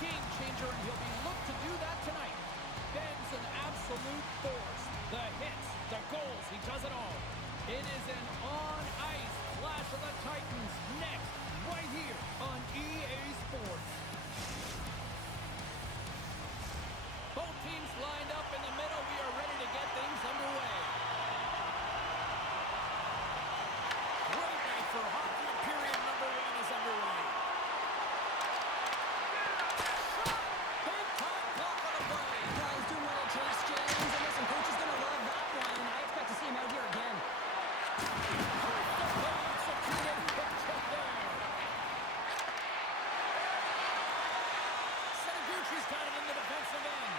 game changer, and he'll be looked to do that tonight. Ben's an absolute force. The hits, the goals, he does it all. It is an on-ice flash of the Titans next, right here on EA Sports. Both teams lined up in the middle. We are ready to get things underway. Great night for hockey. Period number 1 is underway. Big time block on the play. Guys doing what it takes, James. And listen, coach is going to love that one. I expect to see him out here again. He's got it in the defensive end.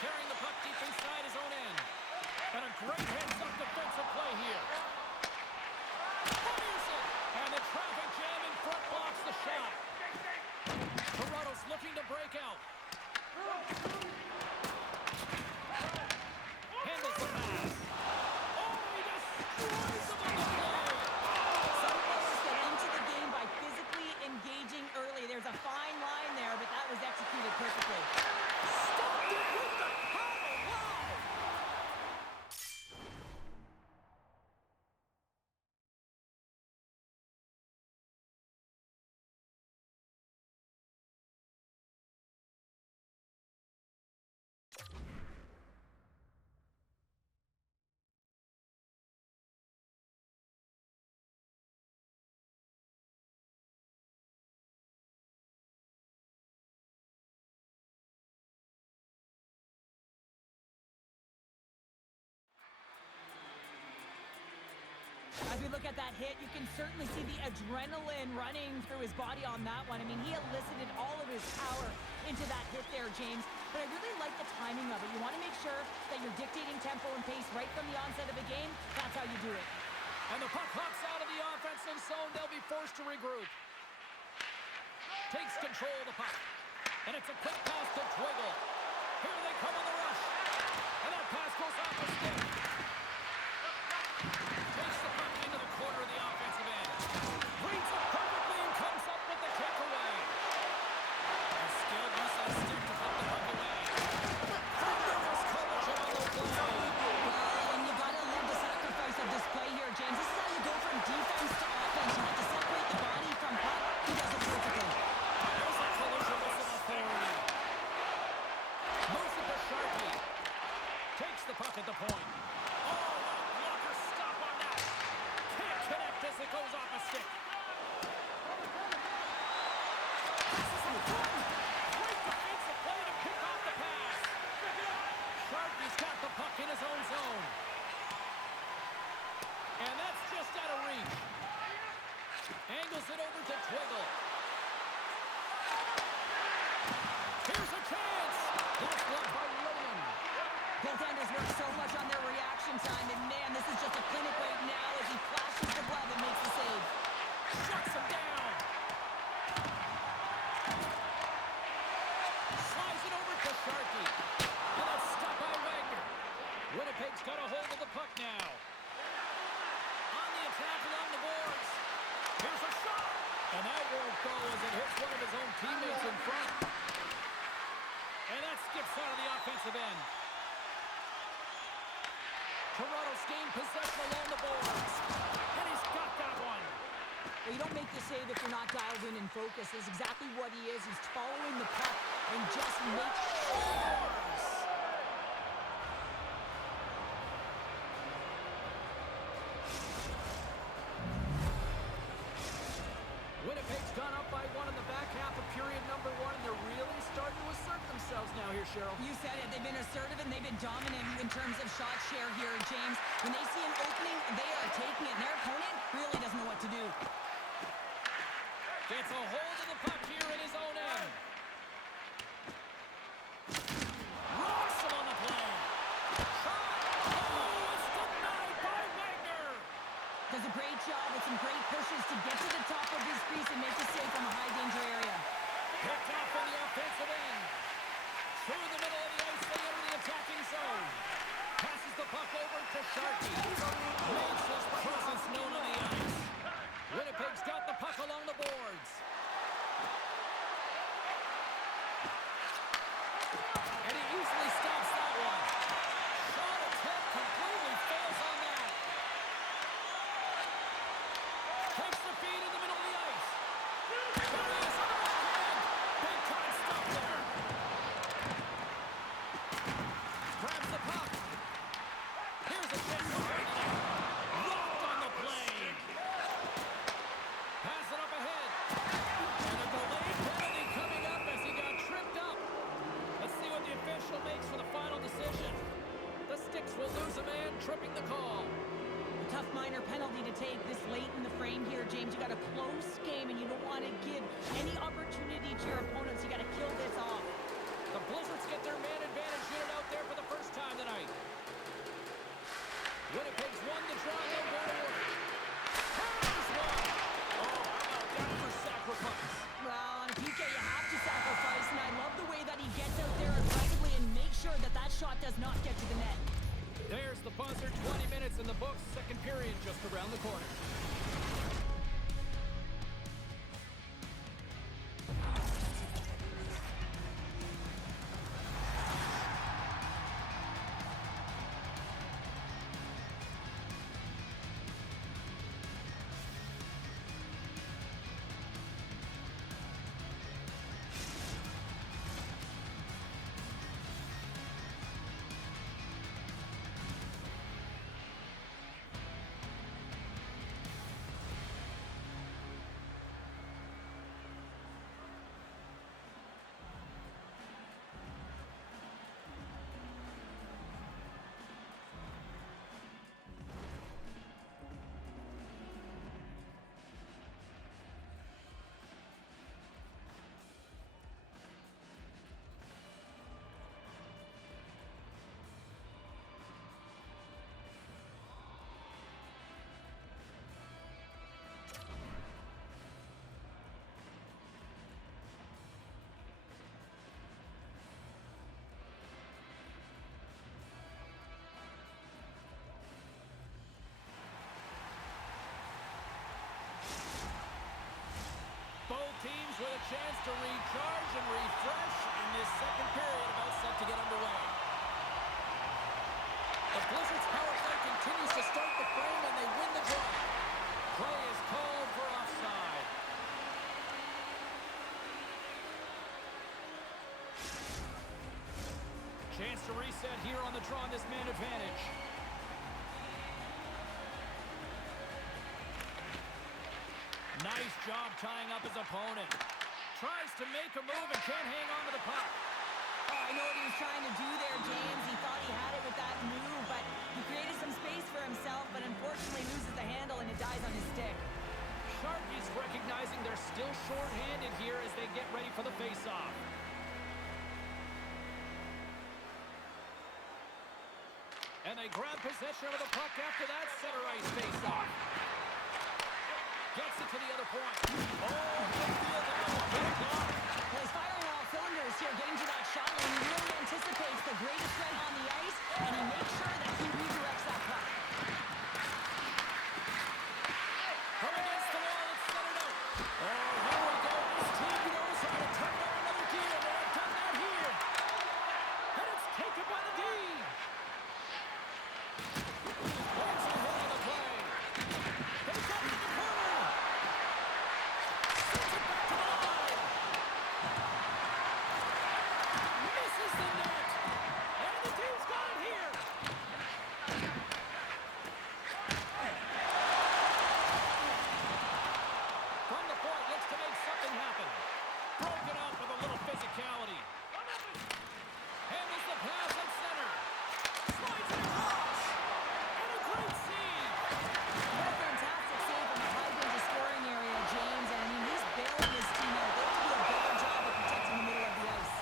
Carrying the puck deep inside his own end. And a great heads-up defensive play here. Fires it! And the traffic jam in front blocks the shot. Toronto's looking to break out. Handles the pass. Oh, he destroys him on the play. Some players get into the game by physically engaging early. There's a fine line there, but that was executed perfectly. Stopped it with the power. Wow! As we look at that hit, you can certainly see the adrenaline running through his body on that one. I mean, he elicited all of his power into that hit there, James. But I really like the timing of it. You want to make sure that you're dictating tempo and pace right from the onset of the game. That's how you do it. And the puck hops out of the offensive zone. They'll be forced to regroup. Takes control of the puck. And it's a quick pass to Twiggle. Here they come on the rush. And that pass goes off the stick. Takes the puck into the corner of the offensive end. Reads it perfectly and comes up with the takeaway. A skilled use of the stick to put the puck away. Thunderous collision on the play. And you got to love the sacrifice of this play here, James. This is how you go from defense to offense. You have to separate the body from puck. He does it perfectly. There's a collision with some authority. Moves it to Sharkey. Takes the puck at the point. Oh, what a blocker stop on that. Can't connect as it goes off a stick. Passes in front. Great defensive play to pick off the pass. Sharkey's got the puck in his own zone. And that's just out of reach. Angles it over to Twiggle. Here's a chance. That's blocked by Roman. Goaltenders work so much on their reaction time, and man, this is just a clinic right now as he flashes the glove and makes the save. Shuts him down. Slides it over to Sharkey. And that's stopped by Wagner. Winnipeg's got a hold of the puck now. On the attack along the boards. Here's a shot. And that won't go as it hits one of his own teammates in front. And that skips out of the offensive end. Toronto's gained possession along the boards. And he's got that one. Well, you don't make the save if you're not dialed in and focused. That's exactly what he is. He's following the puck and just makes scores. Winnipeg's gone up by 1 in the back half of period number 1, and they're really starting to assert themselves now here, Cheryl. You said it. They've been assertive and they've been dominant in terms of shot share here, James. When they see an opening, they are taking it. Their opponent really doesn't know what to do. Gets a hold of the puck here in his own end. Rocks him on the play. Shot! Oh, it's denied by Wagner. Does a great job with some great pushes to get to the top of his crease and make a save from a high-danger area. Picked off on the offensive end. Through the middle of the ice, they enter the attacking zone. Passes the puck over to Sharkey. Makes his presence known on the ice. Winnipeg's got the puck along the boards. got a close game, and you don't want to give any opportunity to your opponents. You got to kill this off. The Blizzards get their man advantage unit out there for the first time tonight. Winnipeg's won the draw. They'll go to work. Here's one. Oh, how about that for sacrifice? Well, on a PK, you have to sacrifice, and I love the way that he gets out there aggressively and makes sure that that shot does not get to the net. There's the buzzer. 20 minutes in the books. Second period just around the corner. Both teams with a chance to recharge and refresh in this second period about set to get underway. The Blizzards' power play continues to start the frame and they win the draw. Play is called for offside. Chance to reset here on the draw on this man advantage. Nice job tying up his opponent. Tries to make a move and can't hang on to the puck. Oh, I know what he was trying to do there, James. He thought he had it with that move, but he created some space for himself, but unfortunately loses the handle and it dies on his stick. Sharkies recognizing they're still short-handed here as they get ready for the face-off. And they grab possession of the puck after that center ice face-off. Gets it to the other point. Oh, good field now. Good block. Well, he's firing all cylinders here, getting to that shot line. He really anticipates the greatest strength on the ice, and he makes sure that he redirects that puck. Come against the wall. It's centered out. Oh, here we go. This team knows how to turn on another gear. They have done that here. And it's taken by the D. There's a hit on the play. He's up in the corner. Sends it back to the line. Misses the net. And the team's got it here. From the point, looks to make something happen. Broken up with a little physicality. Handles the pass at center. Slides it across. And a great save. What a fantastic save from the high-danger scoring area, James. And I mean, he's bailing his team out. They have to do a better job of protecting the middle of the ice.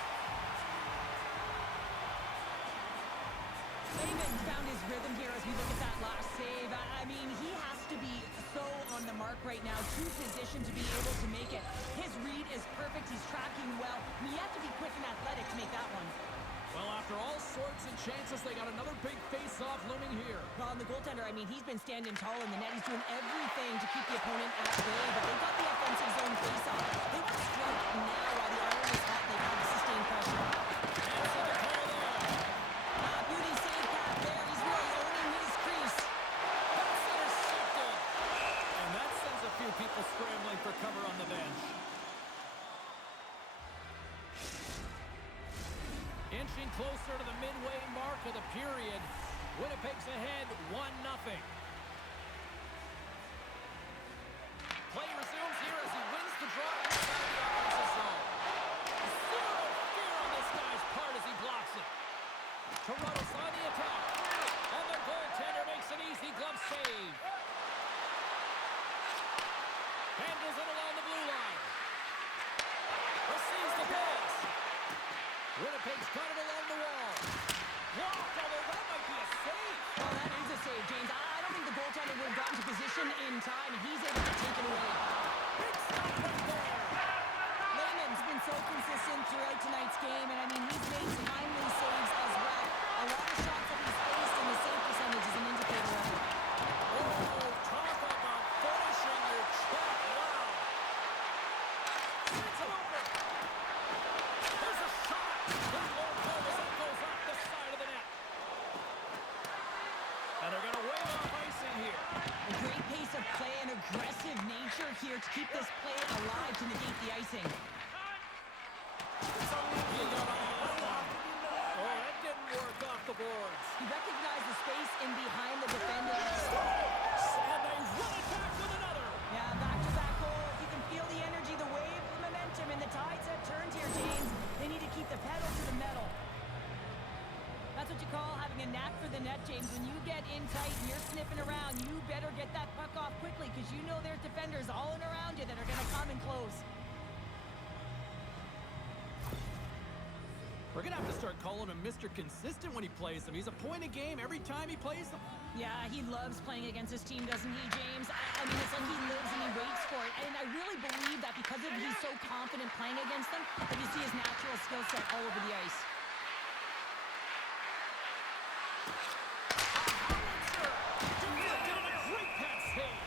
Raymond found his rhythm here as we look at that last save. I mean, he has to be so on the mark right now, to position to be able to make it. His read is perfect. He's tracking well. I mean, you have to be quick and athletic to make that one. Well, after all sorts of chances, they got another big face-off looming here. Well, and the goaltender, I mean, he's been standing tall in the net. He's doing everything to keep the opponent at bay, but they've got the offensive zone face-off. They want to strike now while the iron is hot. They have to sustain pressure. Answer the call there. Beauty save path there. He's really owning his crease. That's intercepted. And that sends a few people scrambling for cover on the bench. Inching closer to the midway mark of the period. Winnipeg's ahead 1-0. Play resumes here as he wins the draw inside the offensive zone. Zero fear on this guy's part as he blocks it. Toronto's on the attack. And the goaltender makes an easy glove save. Handles it along the blue line. Receives the pass. Winnipeg's got it along the wall. Blocked, although that might be a save. Well, that is a save, James. I don't think the goaltender would have gotten to position in time, and he's able to take it away. Big stop right there. Lehman's been so consistent throughout tonight's game, and I mean, he's made timely saves as well. A lot of shots that he's faced, and the save percentage is an indicator of it. Oh, talk about finishing your check. Wow. Sends it over. There's a shot. That won't go as it goes off the side of the net. And they're going to wave off icing here. A great pace of play and aggressive nature here to keep this play alive to negate the icing. Oh, that didn't work off the boards. He recognized the space in behind the defender. And they run it back with another. Yeah, back-to-back goals. You can feel the energy, the wave, the momentum, and the tides have turned here, James. They need to keep the pedal to the metal. That's what you call having a knack for the net, James. When you get in tight and you're sniffing around, you better get that puck off quickly because you know there's defenders all in around you that are going to come and close. We're going to have to start calling him Mr. Consistent when he plays them. He's a point a game every time he plays them. Yeah, he loves playing against his team, doesn't he, James? I mean, it's like he lives and he waits for it. And I really believe that because of he's so confident playing against them, that you see his natural skill set all over the ice. Deflected on a great pass save.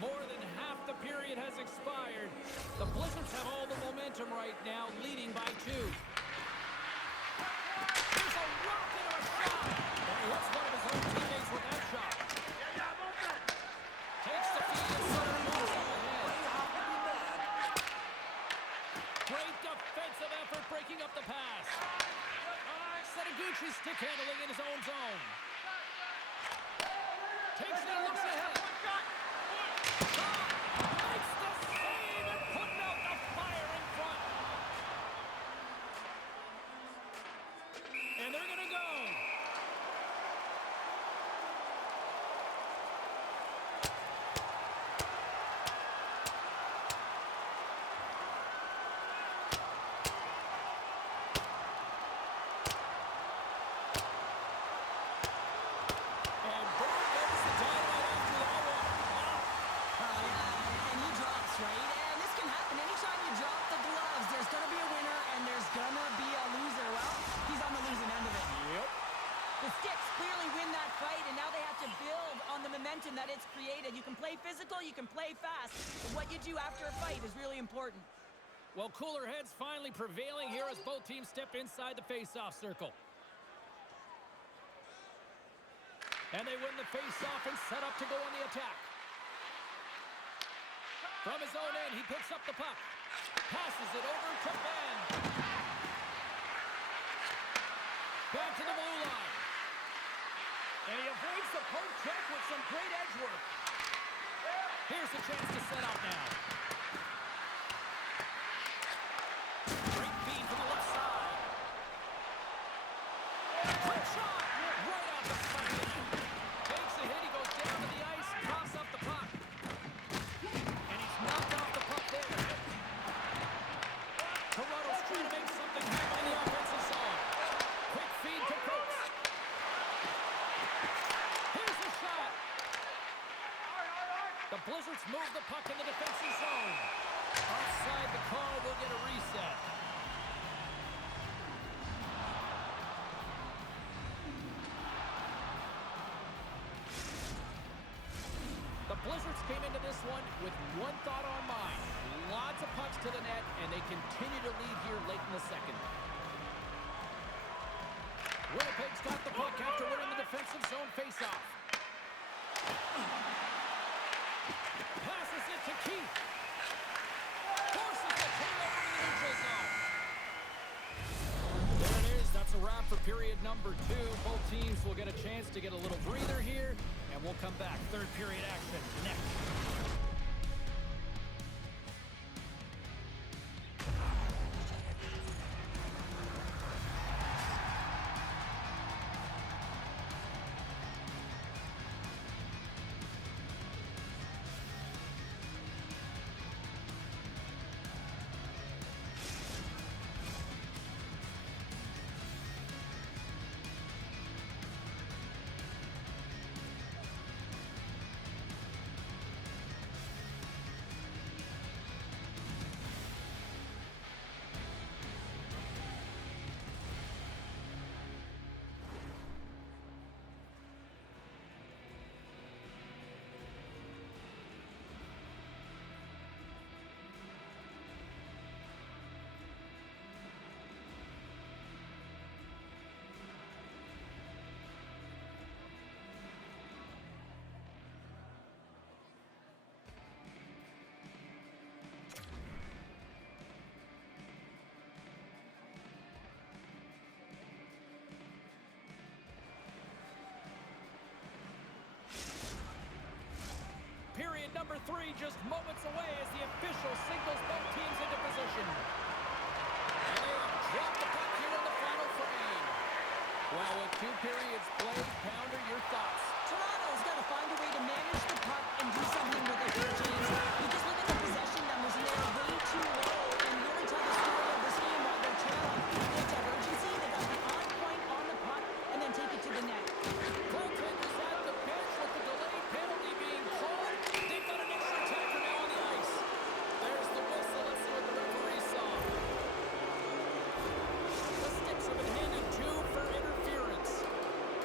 More than half the period has expired. The Blizzards have all the momentum right now, leading by 2. There's a rocket or a shot. And he hits one of his own teammates with that shot. Takes the feed and center moves up ahead. Great defensive effort breaking up the pass. Setaguchi's stick handling in his own zone. Takes it and looks ahead. Makes the save and putting out the fire in front. And they're going to go. And Bird goes the dynamite after that one. And he drops, right? And this can happen. Anytime you drop the gloves, there's going to be a winner and there's going to be a loser. Well, he's on the losing end of it. Yep. The Sticks clearly win that fight, and now they have to build on the momentum that it's created. You can play physical, you can play fast, but what you do after a fight is really important. Well, cooler heads finally prevailing here as both teams step inside the face-off circle. And they win the face-off and set up to go on the attack. From his own end, he picks up the puck. Passes it over to Ben. Back to the blue line. And he avoids the poke check with some great edge work. Here's the chance to set up now. Great feed from the left side. Quick shot! Right off the side of the net. Takes a hit, he goes down to the ice, toss up the puck. And he's knocked off the puck there. Toronto's trying to make something happen in the offensive zone. Quick feed to Cooks. Here's the shot. The Blizzards move the puck in the defensive zone. Outside the call, we'll get a reset. The Blizzards came into this one with one thought on mind. Lots of pucks to the net, and they continue to lead here late in the second. Winnipeg's got the puck after winning the defensive zone faceoff. Passes it to Keith. Forces the turnover in the neutral zone. There it is. That's a wrap for period number 2. Both teams will get a chance to get a little breather here, and we'll come back. Third period action next. 3 just moments away as the official signals both teams into position. And they have dropped the puck here in the final frame. Well, with 2 periods played, Pounder, your thoughts? Toronto's got to find a way to manage the puck and do something with it here, James. You just look at the possession numbers, and they're way too low and really tell the story of this game while they're trailing. They have urgency, they got to be on point on the puck, and then take it to the net. Goaltenders at the bench with the delayed penalty being called. They've got an extra attacker now on the ice. There's the whistle. Let's see what the referee saw. The Sticks have been handed 2 for interference.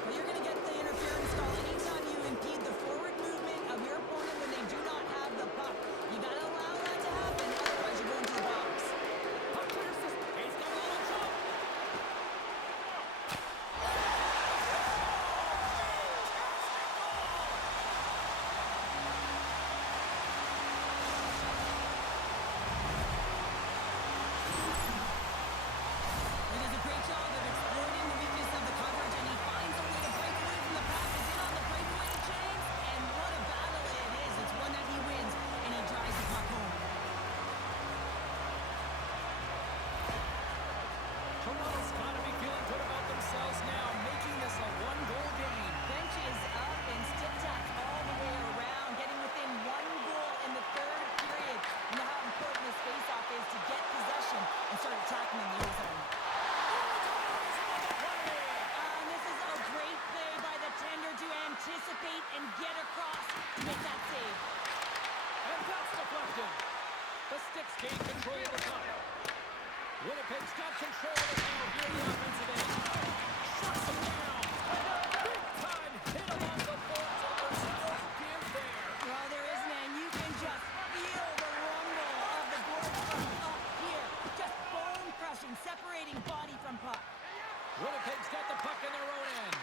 Well, you're going to get the interference call anytime you impede the forward movement of your opponent when they do not have the puck. You got to allow that to happen, otherwise you're going to the box. Puck clears this. He's got a little jump. He does a great job of exploiting the weakness of the coverage, and he finds a way to break away from the pack. Is in on the breakaway to James, and what a battle it is. It's one that he wins, and he drives the puck home. Toronto's got to be feeling good about themselves now, making this a 1-goal game. Bench is up and stick tacked all the way around, getting within 1 goal in the 3rd period. You know how important this faceoff is to get possession and start attacking in the O zone. And this is a great play by the tender to anticipate and get across to make that save. And that's deflected. The Sticks gain control of the puck. Winnipeg's got control of it now here in the offensive end. Shuts them down. Big time hit along the boards, and there's no give there. Well, there isn't, and you can just feel the rumble of the boards from up here. Just bone crushing, separating body from puck. Winnipeg's got the puck in their own end.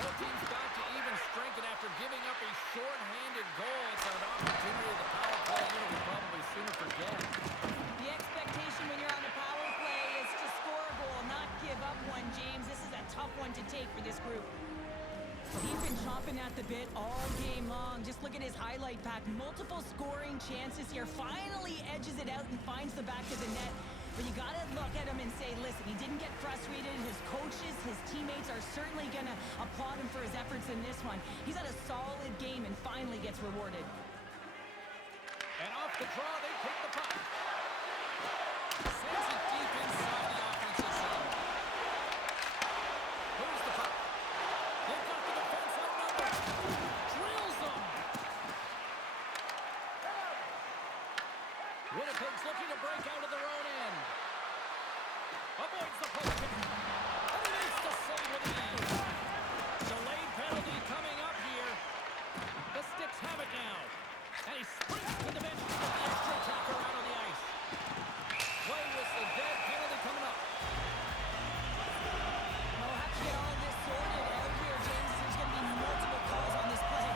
Both teams back to even strength, and after giving up a short-handed goal, it's an opportunity the power play unit will probably sooner forget. The expectation when you're on the power play is to score a goal, not give up one, James. This is a tough one to take for this group. He's been chomping at the bit all game long. Just look at his highlight pack. Multiple scoring chances here. Finally edges it out and finds the back of the net. But you got to look at him and say, listen, he didn't get frustrated. His coaches, his teammates are certainly going to applaud him for his efforts in this one. He's had a solid game and finally gets rewarded. And off the draw, they take the puck. Sends it deep inside the offensive zone. Here's the puck. They've got the defense outnumbered. Drills them. Winnipeg's looking to break out of their own end. Avoids the poke. And he makes the save with ease. Delayed penalty coming up here. The Sticks have it now. And he sprints to the bench to get the extra attacker out on the ice. Play whistle dead. Penalty coming up. We'll have to get all of this sorted out here, James. There's going to be multiple calls on this play.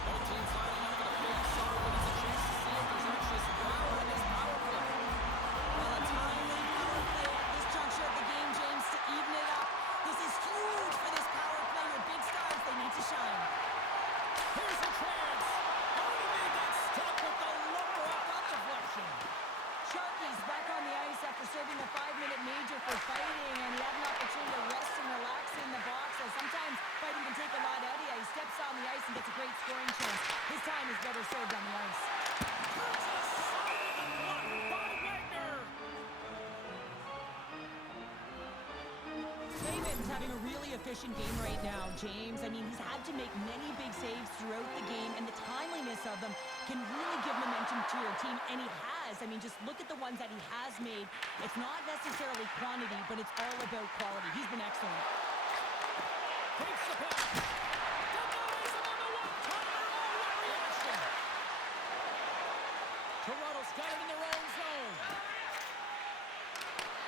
Both teams lining up for the face-off, and it's a chance to see if there's actually some power in this power play. Well, a timely power play at this juncture of the game, James, to even it up. This is huge for this power play. Your big stars, they need to shine. Here's a chance. Oh, he made that stop with the lumber off that deflection. Sharky's back on the ice after serving a 5-minute major for fighting, and he had an opportunity to rest and relax in the box. So sometimes fighting can take a lot out of you. He steps on the ice and gets a great scoring chance. His time is better served on the ice. Turns a side of the block by Wagner. Saban's having a really efficient game right now, James. I mean, he's had to make many big saves throughout the game, and the timeliness of them can really give momentum to your team, and he has. I mean, just look at the ones that he has made. It's not necessarily quantity, but it's all about quality. He's been excellent. Takes the pass. Denies him on the one-timer. Oh, what reaction. Toronto's got it in their own zone.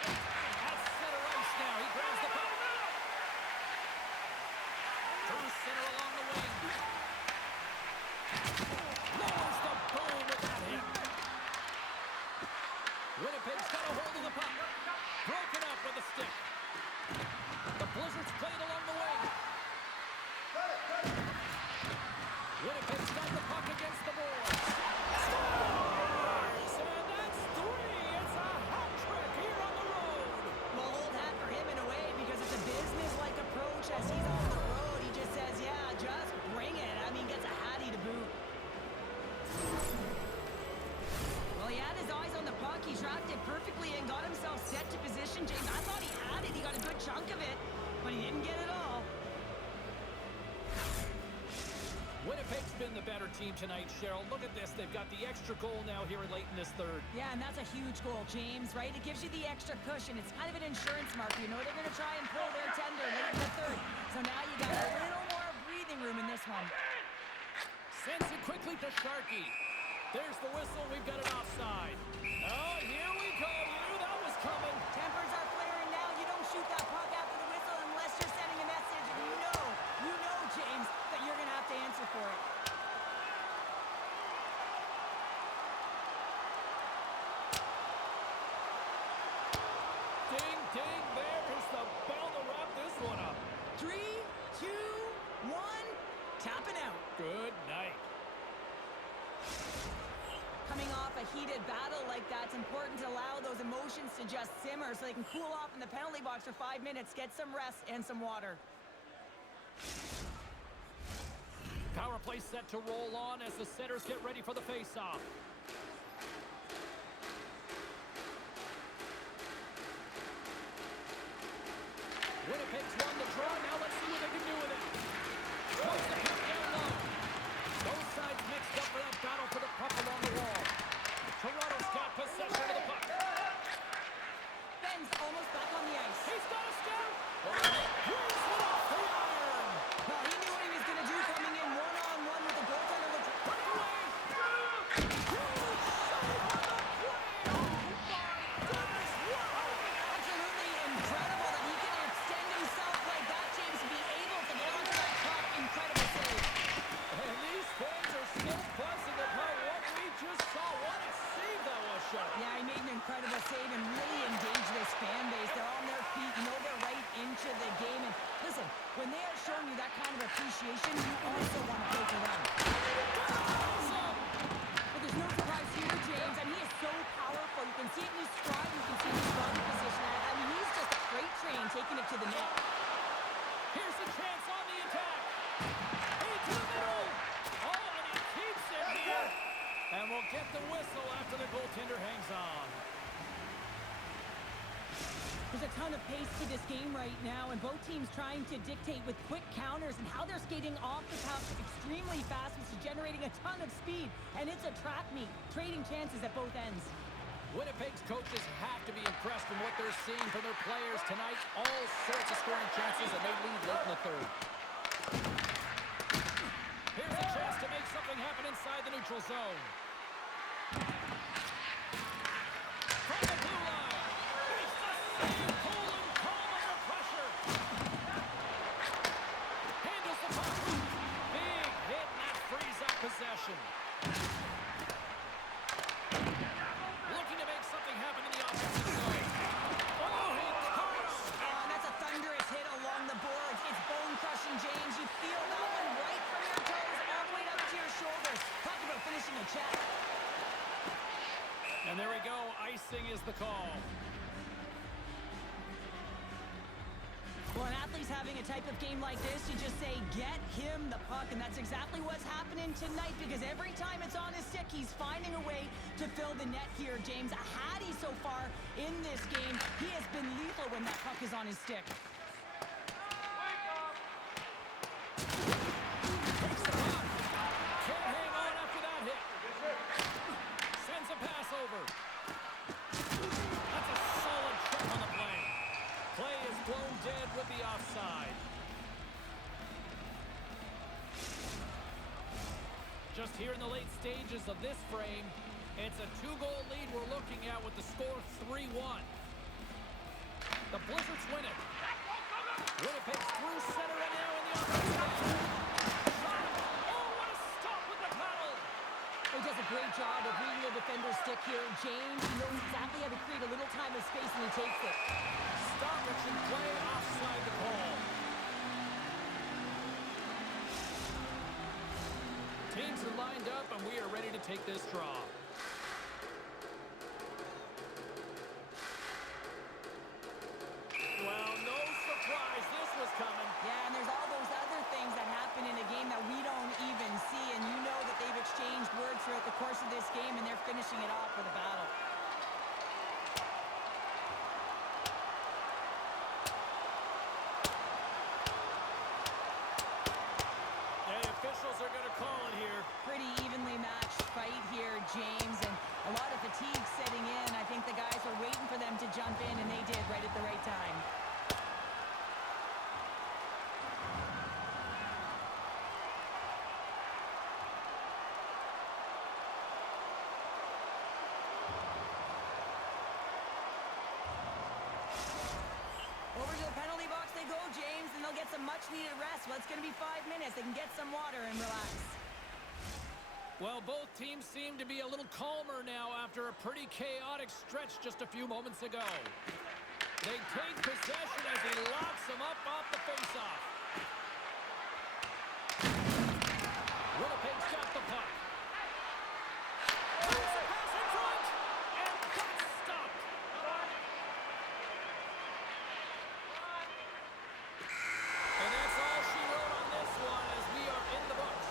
At center ice now. He grabs the puck. Through center along the wing. Lowers the boom with that hit. Winnipeg's got a hold of the puck. Broken up with a stick. The Blizzards played along the wing. Winnipeg's got the puck against the boards. Scores! And that's three. It's a hat trick here on the road. Well, old hat for him in a way because it's a business-like approach as he's on the road. He just says, yeah, just bring it. I mean, gets a hattie to boot. Well, he had his eyes on the puck. He tracked it perfectly and got himself set to position, James. I thought he had it. He got a good chunk of it, but he didn't get it all. Winnipeg's been the better team tonight, Cheryl. Look at this. They've got the extra goal now here late in this third. Yeah, and that's a huge goal, James, right? It gives you the extra cushion. It's kind of an insurance marker. You know they're going to try and pull their tender late in the third. So now you got a little more breathing room in this one. Sends it quickly to Sharkey. There's the whistle. We've got it offside. Oh, here we go. You knew that was coming. Tempers are flaring now. You don't shoot that puck after the whistle unless you're sending a message. And you know, James, that you're going to have to answer for it. Ding, ding. There's the bell to wrap this one up. 3, 2, 1. Tapping out. Good night. Coming off a heated battle like that, it's important to allow those emotions to just simmer so they can cool off in the penalty box for 5 minutes, get some rest and some water. Power play set to roll on as the setters get ready for the face-off. Winnipeg's won the draw. Now let's see what they can do with it. Throws the puck down low. Both sides mixed up for that battle for the puck along the wall. Toronto's got possession of the puck. Ben's almost back on the ice. He's got a scout. He's hit off the iron. Well, he knew what he was going to do coming in one-on-one with the goaltender. Put it away. Huge shot on the play. Oh, my goodness. Wow. Absolutely incredible that he can extend himself like that, James, and be able to get onto that puck. Incredible save. And these fans are still buzzing about what we just saw. What a save that was, Sean. Yeah, he made an incredible save and really engaged this fan base. They're on their feet. You know they're right into the game. And listen, when they are showing you that kind of appreciation, you also want to play for them. Awesome. But there's no surprise here, James. I mean, he is so powerful. You can see it in his stride. You can see his starting position. I mean, he's just a freight train taking it to the net. Here's a chance on the attack. Hey, to the middle. Oh, and he keeps it here. And we'll get the whistle after the goaltender hangs on. There's a ton of pace to this game right now, and both teams trying to dictate with quick counters and how they're skating off the puck extremely fast, which is generating a ton of speed. And it's a track meet, trading chances at both ends. Winnipeg's coaches have to be impressed from what they're seeing from their players tonight. All sorts of scoring chances, and they lead late in the third. Here's a chance to make something happen inside the neutral zone. From the blue line. Makes the save. Cool and calm under pressure. Handles the puck. Big hit, and that frees up possession. Looking to make something happen in the offensive zone. Oh, he caught him. And that's a thunderous hit along the boards. It's bone-crushing, James. You feel that one right from your toes all the way up to your shoulders. Talk about finishing a check. And there we go. Icing is the call. Well, an athlete's having a type of game like this, you just say, get him the puck, and that's exactly what's happening tonight, because every time it's on his stick, he's finding a way to fill the net here, James. A hattie so far in this game. He has been lethal when that puck is on his stick. Takes the puck. Can't hang on after that hit. Sends a pass over. That's a solid check on the play. Play is blown dead with the offside. Just here in the late stages of this frame, it's a 2-goal lead we're looking at with the score 3-1. The Blizzards win it. Winnipeg's through center and now in the offensive zone. Oh, what a stop with the paddle! He does a great job of reading the defender's stick here. James, he knows exactly how to points are lined up, and we are ready to take this draw. Well, no surprise this was coming. Yeah, and there's all those other things that happen in a game that we don't even see, and you know that they've exchanged words throughout the course of this game, and they're finishing it off with a battle. The officials are going to call it here. Pretty evenly matched fight here, James, and a lot of fatigue setting in. I think the guys were waiting for them to jump in, and they did right at the right time. Over to the penalty box they go, James, and they'll get some much-needed rest. Well, it's going to be 5 minutes. They can get some water and relax. Well, both teams seem to be a little calmer now after a pretty chaotic stretch just a few moments ago. They take possession as he locks them up off the faceoff. Winnipeg's got the puck. Here's a pass in front, and that's stopped. And that's all she wrote on this one as we are in the books.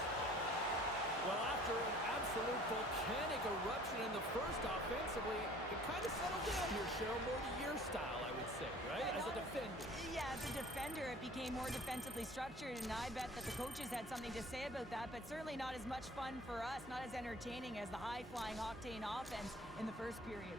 Well, after an absolute volcanic eruption in the first offensively, it kind of settled down here, Cheryl, more to your style, I would say, right? As a defender. Yeah, as a defender, it became more defensively structured, and I bet that the coaches had something to say about that, but certainly not as much fun for us, not as entertaining as the high-flying octane offense in the first period.